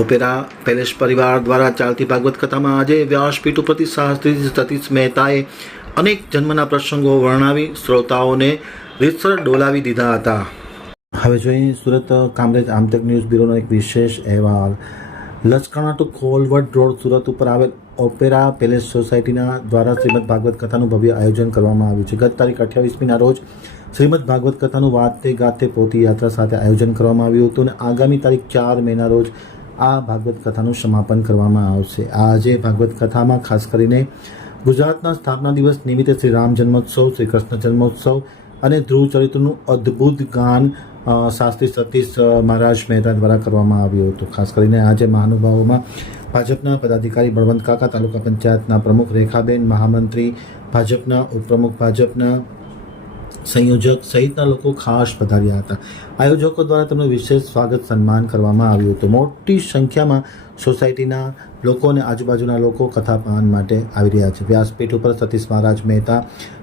Opera palace પરિવાર દ્વારા ચાલતી ભાગવત કથામાં આજે વ્યાસપીઠ ઉપરથી શાસ્ત્રી સતીશ મહેતાએ અનેક જન્મના પ્રસંગો વર્ણવી શ્રોતાઓને રીતસર ડોલાવી દીધા હતા. હવે જોઈએ સુરત કામરેજ આમતક ન્યૂઝ બ્યુરોનો એક વિશેષ અહેવાલ. લચકાણા ટુ ખોલવડ રોડ સુરત ઉપર આવેલ ઓપેરા પેલેસ સોસાયટીના દ્વારા શ્રીમદ ભાગવત કથાનું ભવ્ય આયોજન કરવામાં આવ્યું છે. ગત તારીખ અઠ્યાવીસમીના રોજ શ્રીમદ ભાગવત કથાનું વાતે ગાતે પોતી યાત્રા સાથે આયોજન કરવામાં આવ્યું હતું અને આગામી તારીખ ચાર મેના રોજ આ ભાગવત કથાનું સમાપન કરવામાં આવશે. આજે ભાગવત કથામાં ખાસ કરીને ગુજરાતના સ્થાપના દિવસ નિમિત્તે શ્રી રામ જન્મોત્સવ, શ્રી કૃષ્ણ જન્મોત્સવ અને ધ્રુવ ચરિત્રનું અદ્ભુત ગાન શાસ્ત્રી સતીશ મહારાજ મહેતા દ્વારા કરવામાં આવ્યું હતું. ખાસ કરીને આજે મહાનુભાવોમાં ભાજપના પદાધિકારી બળવંત કાકા, તાલુકા પંચાયતના પ્રમુખ રેખાબેન, મહામંત્રી ભાજપના ઉપપ્રમુખ ભાજપના સંયોજક સહિતના લોકો ખાસ પધાર્યા હતા. આયોજકો દ્વારા તેમનું વિશેષ સ્વાગત સન્માન કરવામાં આવ્યું હતું. મોટી સંખ્યામાં સોસાયટીના લોકો અને આજુબાજુના લોકો કથાપાન માટે આવી રહ્યા છે. વ્યાસપીઠ ઉપર સતીશ મહારાજ મહેતા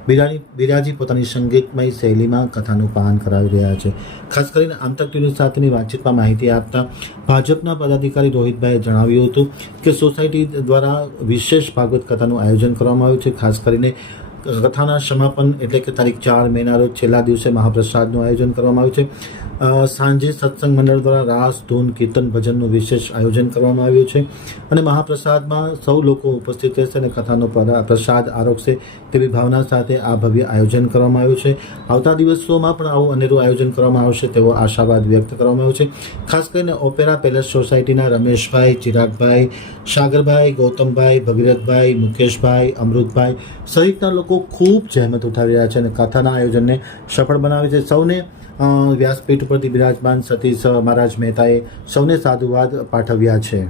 બિરાની બિરાજી પોતાની સંગીતમય શૈલીમાં કથાનું પાન કરાવી રહ્યા છે. ખાસ કરીને આંતક ટીવી સાથેની વાતચીતમાં માહિતી આપતા ભાજપના પદાધિકારી રોહિતભાઈએ જણાવ્યું હતું કે સોસાયટી દ્વારા વિશેષ ભાગવત કથાનું આયોજન કરવામાં આવ્યું છે. ખાસ કરીને કથાના સમાપન એટલે કે તારીખ ચાર મેના રોજ છેલ્લા દિવસે મહાપ્રસાદનું આયોજન કરવામાં આવ્યું છે. સાંજે સત્સંગ મંડળ દ્વારા રાસ, ધૂન, કીર્તન, ભજનનું વિશેષ આયોજન કરવામાં આવ્યું છે અને મહાપ્રસાદમાં સૌ લોકો ઉપસ્થિત રહેશે અને કથાનો પ્રસાદ આરોગશે તેવી ભાવના સાથે આ ભવ્ય આયોજન કરવામાં આવ્યું છે. આવતા દિવસોમાં પણ આવું અનેરું આયોજન કરવામાં આવશે તેવો આશાવાદ વ્યક્ત કરવામાં આવ્યો છે. ખાસ કરીને ઓપેરા પેલેસ સોસાયટીના રમેશભાઈ, ચિરાગભાઈ, સાગરભાઈ, ગૌતમભાઈ, ભગીરથભાઈ, મુકેશભાઈ, અમૃતભાઈ સહિતના લોકો ખૂબ જહેમત ઉઠાવી રહ્યા છે અને કથાના આયોજનને સફળ બનાવે છે. સૌને વ્યાસપીઠ ઉપરથી બિરાજમાન સતીશ મહારાજ મહેતાએ સૌને સાધુવાદ પાઠવ્યા છે.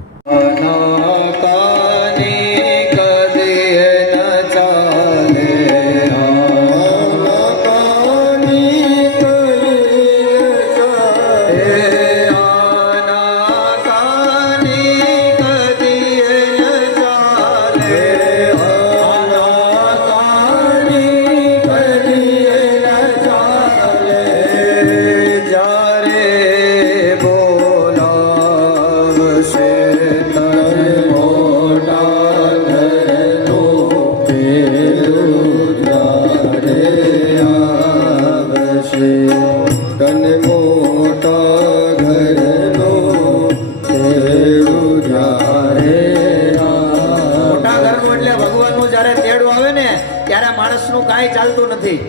કાંઈ ચાલતું નથી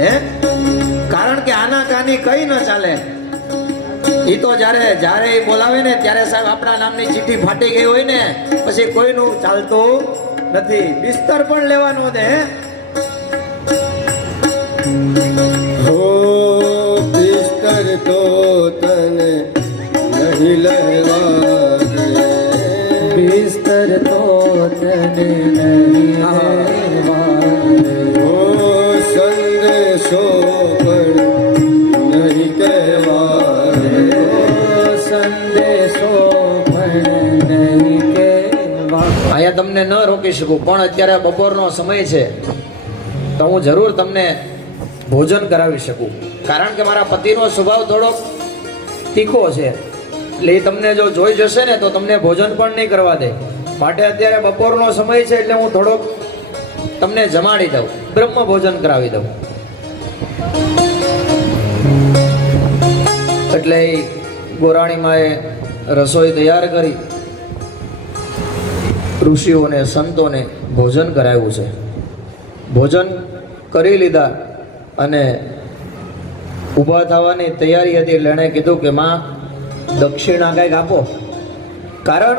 હે? કારણ કે આના કાની કઈ ન ચાલે. એ તો જ્યારે જ્યારે એ બોલાવે ને ત્યારે સાહેબ આપણા નામની ચીઠી ફાટી ગઈ હોય ને પછી કોઈનું ચાલતું નથી. બિસ્તર પણ લેવાનું દે હે? બિસ્તર તો તને નહીં લેવા બિસ્તર તો તને નહીં તમને શકું. પણ અત્યારે બપોરનો સમય છે, તો હું જરૂર તમને ભોજન કરાવી શકું. કારણ કે મારા પતિનો સ્વભાવ થોડોક તીખો છે. એટલે એ તમને જો જોઈ જશે ને, તો તમને ભોજન પણ નહીં કરવા દે. માટે અત્યારે બપોરનો સમય છે, એટલે હું થોડોક તમને જમાડી દઉં. બ્રહ્મ ભોજન કરાવી દઉં. એટલે એ ગોરાણીમાએ રસોઈ તૈયાર કરી. ઋષિઓને, સંતોને ભોજન કરાવ્યું છે. ભોજન કરી લીધા અને ઊભા થવાની તૈયારી હતી એટલે એણે કીધું કે, માં, દક્ષિણા કંઈક આપો. કારણ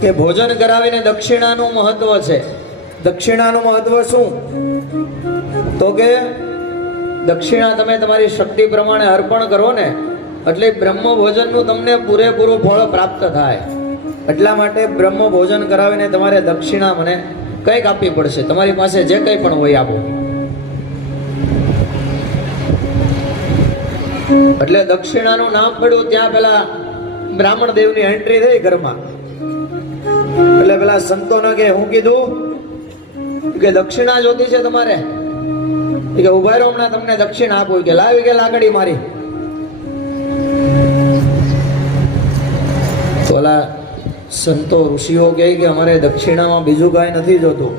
કે ભોજન કરાવીને દક્ષિણાનું મહત્વ છે. દક્ષિણાનું મહત્વ શું? તો કે દક્ષિણા તમે તમારી શક્તિ પ્રમાણે અર્પણ કરો ને, એટલે બ્રહ્મ ભોજનનું તમને પૂરેપૂરું ફળ પ્રાપ્ત થાય. એટલા માટે બ્રહ્મ ભોજન કરાવીને તમારે દક્ષિણા મને કંઈક આપવી પડશે. તમારી પાસે જે કંઈ પણ હોય આપો. એટલે દક્ષિણાનું નામ પડ્યું, ત્યાં પેલા બ્રાહ્મણ દેવની એન્ટ્રી થઈ ઘરમાં. એટલે પેલા સંતોને કે હું કીધું કે દક્ષિણા જોતી છે તમારે. કે ઊભા રહો હમણાં, તમને દક્ષિણા આપું. કે લાવી કે લાકડી મારી. સંતો ઋષિઓ કહે કે અમારે દક્ષિણામાં બીજું કાંઈ નથી જોતું.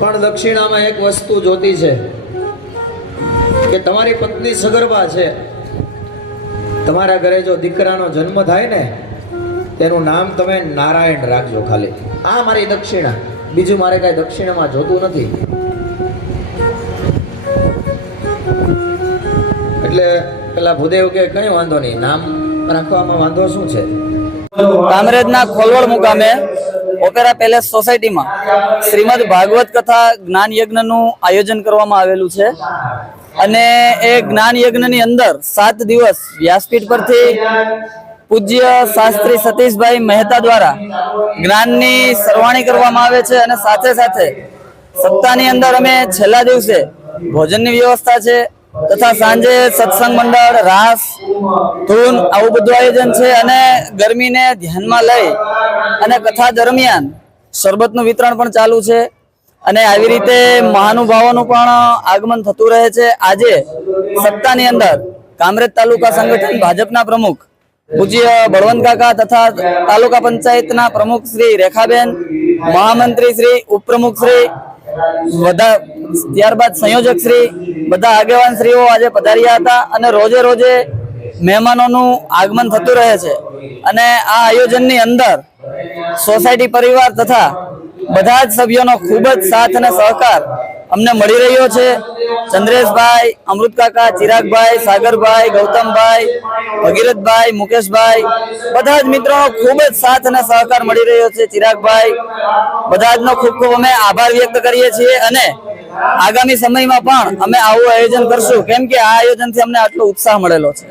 પણ દક્ષિણામાં એક વસ્તુ જોતી છે કે તમારી પત્ની સગર્ભા છે. તમારા ઘરે જો દીકરાનો જન્મ થાય ને, તેનું નામ તમે નારાયણ રાખજો ખાલી. આ મારી દક્ષિણા. બીજું મારે કાંઈ દક્ષિણામાં જોતું નથી. એટલે પેલા ભૂદેવ કે કઈ વાંધો નહીં. નામ રાખવામાં વાંધો શું છે? કામરેજના ખોલવડ મુકામે ઓપેરા પેલેસ સોસાયટીમાં શ્રીમદ ભાગવત કથા જ્ઞાન યજ્ઞનું આયોજન કરવામાં આવેલું છે. અને એ જ્ઞાન યજ્ઞની અંદર સાત દિવસ વ્યાસપીઠ પરથી પૂજ્ય શાસ્ત્રી સતીશભાઈ મહેતા દ્વારા જ્ઞાનની સરવાણી કરવામાં આવે છે અને સાથે સાથે સપ્તાહની અંદર અમે છેલ્લા દિવસે ભોજનની વ્યવસ્થા છે તથા સાંજે સત્સંગ મંડળ, રાસ, ધૂન આવું બધું આયોજન છે અને ગરમીને ધ્યાનમાં લઈ અને કથા દરમિયાન શરબતનું વિતરણ પણ ચાલુ છે અને આવી રીતે મહાનુભાવોનું પણ આગમન થતું રહે છે. આજે સપ્તાહની અંદર કામરેજ તાલુકા સંગઠન ભાજપના પ્રમુખ પૂજ્ય બળવંત કાકા તથા તાલુકા પંચાયતના પ્રમુખ શ્રી રેખાબેન, મહામંત્રી શ્રી, ઉપપ્રમુખ શ્રી બધા ત્યારબાદ સંયોજક શ્રી, બધા આગેવાન શ્રીઓ આજે પધાર્યા હતા અને રોજે રોજે મહેમાનોનું આગમન થતું રહે છે. અને આ આયોજનની અંદર સોસાયટી પરિવાર તથા બધા જ સભ્યોનો ખૂબ જ સાથ અને સહકાર અમને મળી રહ્યો છે. ચંદ્રેશભાઈ અમૃત કાકા ચિરાગભાઈ, સાગરભાઈ, ગૌતમભાઈ, ભગીરથભાઈ, મુકેશભાઈ, બધા જ મિત્રોનો ખૂબ જ સાથ અને સહકાર મળી રહ્યો છે. ચિરાગભાઈ, બધા જનો ખૂબ ખૂબ અમે આભાર વ્યક્ત કરીએ છીએ અને આગામી સમયમાં પણ અમે આવું આયોજન કરશું. કેમ કે આ આયોજનથી અમને આટલો ઉત્સાહ મળેલો છે.